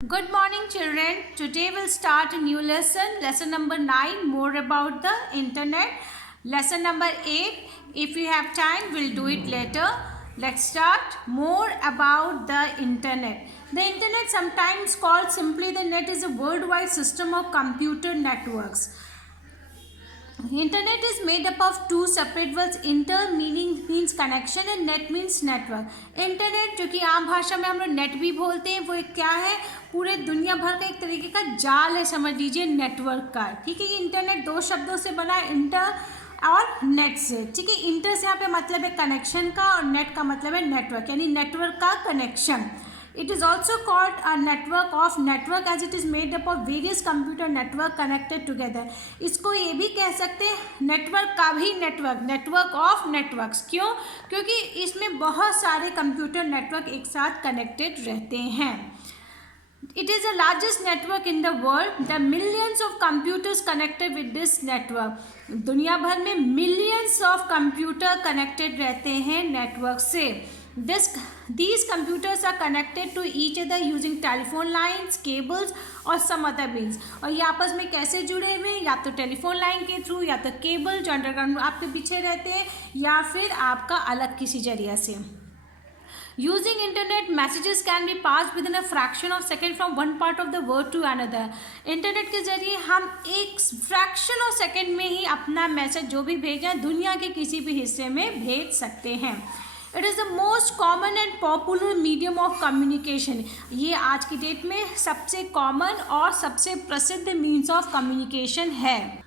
Good morning, children. Today we'll start a new lesson number 9, more about the internet. Lesson number 8, if you have time, we'll do it later. Let's start more about the internet. The internet, sometimes called simply the net, is a worldwide system of computer networks. Internet is made up of two separate words. Inter means connection and net means network. Internet जो कि आम भाषा में हम लोग net भी बोलते हैं, वो एक क्या है, पूरे दुनिया भर का एक तरीके का जाल है, समझ लीजिए, नेटवर्क का। ठीक है, ये इंटरनेट दो शब्दों से बना है, इंटर और नेट से। ठीक है, इंटर से यहाँ पे मतलब है कनेक्शन का और नेट का मतलब है नेटवर्क, यानी नेटवर्क का connection. It is also called a network of network as it is made up of various computer network connected together. इसको ये भी कह सकते हैं नेटवर्क का भी नेटवर्क, नेटवर्क ऑफ नेटवर्क्स। क्यों? क्योंकि इसमें बहुत सारे कंप्यूटर नेटवर्क एक साथ कनेक्टेड रहते हैं। It is the largest network in the world. There are millions of computers connected with this network. दुनिया भर में millions of computer connected रहते हैं नेटवर्क से। These computers are connected to each other using telephone lines, cables और some other means. और ये आपस में कैसे जुड़े हुए हैं? या तो टेलीफोन लाइन के थ्रू, या तो केबल जो अंडरग्राउंड आपके पीछे रहते हैं, या फिर आपका अलग किसी जरिए से। Using internet, messages can be passed within a fraction of second from one part of the world to another. Internet के जरिए हम एक फ्रैक्शन ऑफ सेकेंड में ही अपना मैसेज जो भी भेजें दुनिया के किसी भी हिस्से में भेज सकते हैं। It is the most common and popular medium of communication. ये आज की डेट में सबसे कॉमन और सबसे प्रसिद्ध मीन्स ऑफ कम्युनिकेशन है।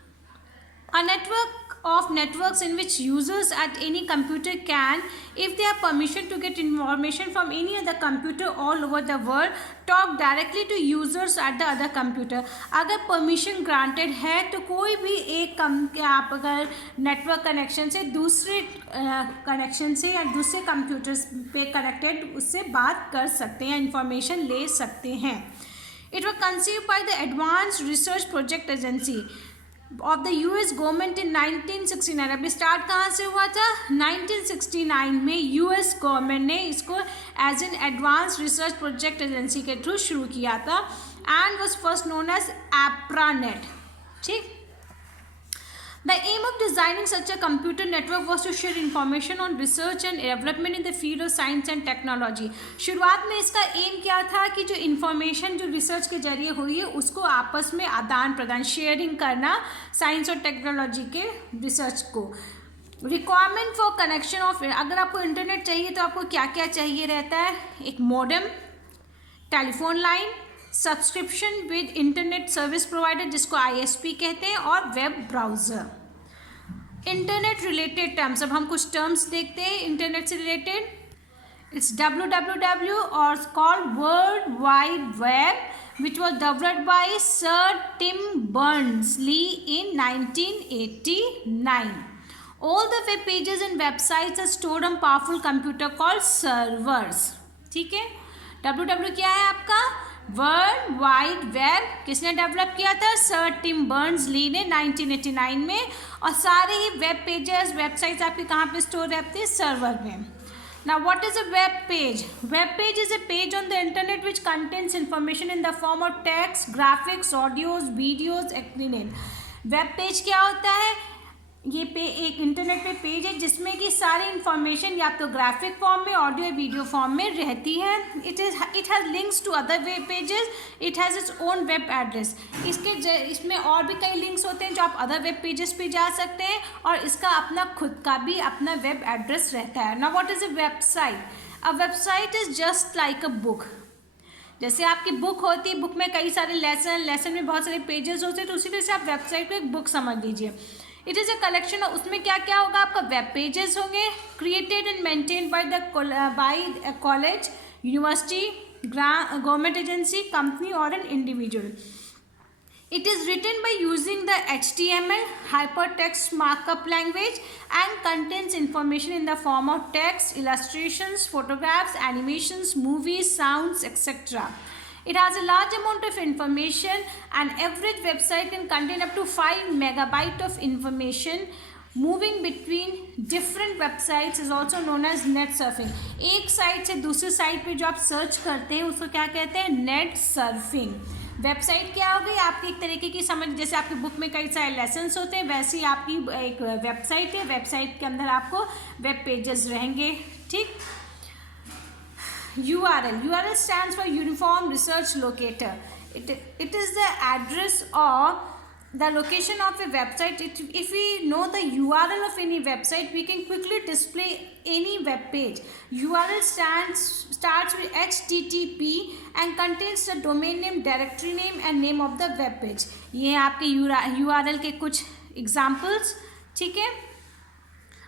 A network of networks in which users at any computer can, if they have permission to get information from any other computer all over the world, talk directly to users at the other computer. अगर permission granted है तो कोई भी एक आप अगर network connection से दूसरे कनेक्शन से या दूसरे कंप्यूटर पे कनेक्टेड उससे बात कर सकते हैं, इंफॉर्मेशन ले सकते हैं। It was conceived by the Advanced Research Project Agency of the US government in 1969। अभी स्टार्ट कहाँ से हुआ था? 1969 में यूएस गवर्नमेंट ने इसको as an advance research project agency के थ्रू शुरू किया था and was first known as ARPANET. ठीक, The aim of designing such a computer network was to share information on research and development in the field of science and technology. शुरुआत में इसका M क्या था कि जो इन्फॉर्मेशन जो research के जरिए हुई है उसको आपस में आदान प्रदान, शेयरिंग करना साइंस और टेक्नोलॉजी के रिसर्च को। रिक्वायरमेंट फॉर कनेक्शन ऑफ, अगर आपको इंटरनेट चाहिए तो आपको क्या क्या चाहिए रहता है? एक modem, telephone line, subscription with internet service provider जिसको ISP कहते हैं, और web browser. Internet related terms, अब हम कुछ टर्म्स देखते हैं इंटरनेट से रिलेटेड। इट्स WWW और called world wide web which was developed by sir Tim Berners-Lee in 1989. All the web pages and websites are stored on powerful computer called servers. ठीक है, WW क्या है आपका? वर्ल्ड वाइड वेब किसने develop किया था? Sir Tim Berners-Lee ने 1989 में। और सारे ही वेब पेजेस, वेबसाइट्स आपके कहाँ पे स्टोर रहते हैं? सर्वर में। Now what is a web page? Web page is a page on the internet which contains information in the form of text, graphics, audios, videos, etc. Web page क्या होता है? ये एक इंटरनेट पे page है जिसमें कि सारी इंफॉर्मेशन या तो ग्राफिक फॉर्म में, ऑडियो वीडियो फॉर्म में रहती है। It has links to other web pages, it has its own web address. इसमें और भी कई लिंक्स होते हैं जो आप अदर वेब पेजेस पे जा सकते हैं, और इसका अपना खुद का भी अपना वेब एड्रेस रहता है। Now what is a website? A website is just like a book. जैसे आपकी बुक होती है, बुक में कई सारे लेसन में बहुत सारे पेजेस होते हैं, तो उसी तरह से आप वेबसाइट को एक बुक समझ लीजिए। इट इज़ अ कलेक्शन, उसमें क्या क्या होगा? आपका वेब पेजेस होंगे, created and maintained by college, university, government agency, company और an individual. It is written by using the HTML hypertext markup language and contains information in the form of text, illustrations, photographs, animations, movies, sounds, etc. It has a large amount of information. An average website can contain up to 5 megabytes of information. Moving between different websites is also known as net surfing. एक site से दूसरी site पे जो आप search करते हैं उसको क्या कहते हैं, नेट सर्फिंग। वेबसाइट क्या हो गई, आपकी एक तरीके की समझ, जैसे आपकी बुक में कई सारे लेसन्स होते हैं वैसे ही आपकी एक वेबसाइट है, वेबसाइट के अंदर आपको वेब पेजेस रहेंगे, ठीक। URL stands for Uniform Research Locator. It is the address or the location of a website. If we know the URL of any website, we can quickly display any web page. URL starts with HTTP and contains the domain name, directory name and name of the web page. ये आपके URL के कुछ examples, ठीक है।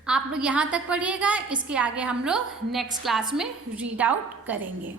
आप लोग यहाँ तक पढ़िएगा, इसके आगे हम लोग नेक्स्ट क्लास में रीड आउट करेंगे।